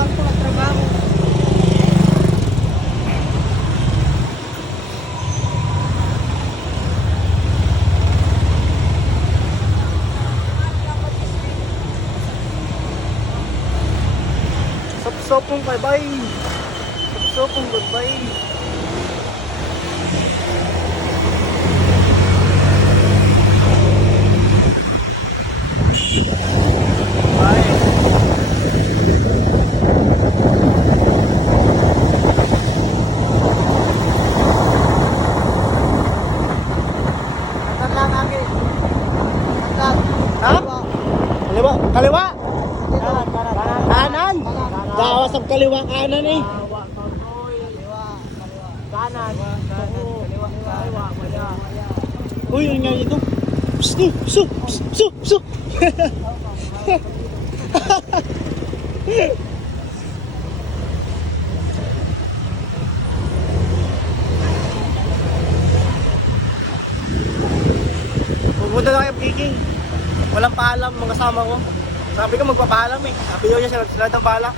bangko nagtrabaho. Sapsapong bye-bye. Sapsapong goodbye. Ha? Kaliwa? Kaliwa? Kanan? Dawas ang kaliwa kanan eh. Kanan. Kaliwa. Uy, yun nga dito. Su. Pupunta na kayo Kiki. Walang paalam mga kasama ko. Sabi ko magpapaalam eh. Sabi ko niya sila daw paalam.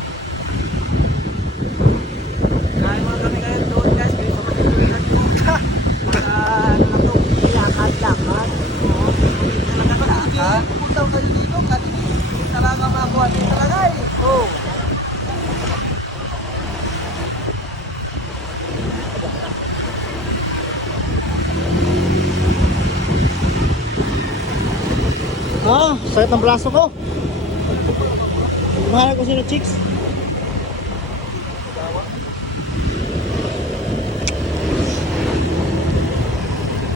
Kaya mga kami ngayon doon guys. Kayo sa matitulihan ko. Para ano lang ito. Lakad. Talaga ko na. Pupunta kayo dito. Kasi talaga makuha din talaga eh. Oo. Sakit ng braso ko. Mahanap ko sino chicks.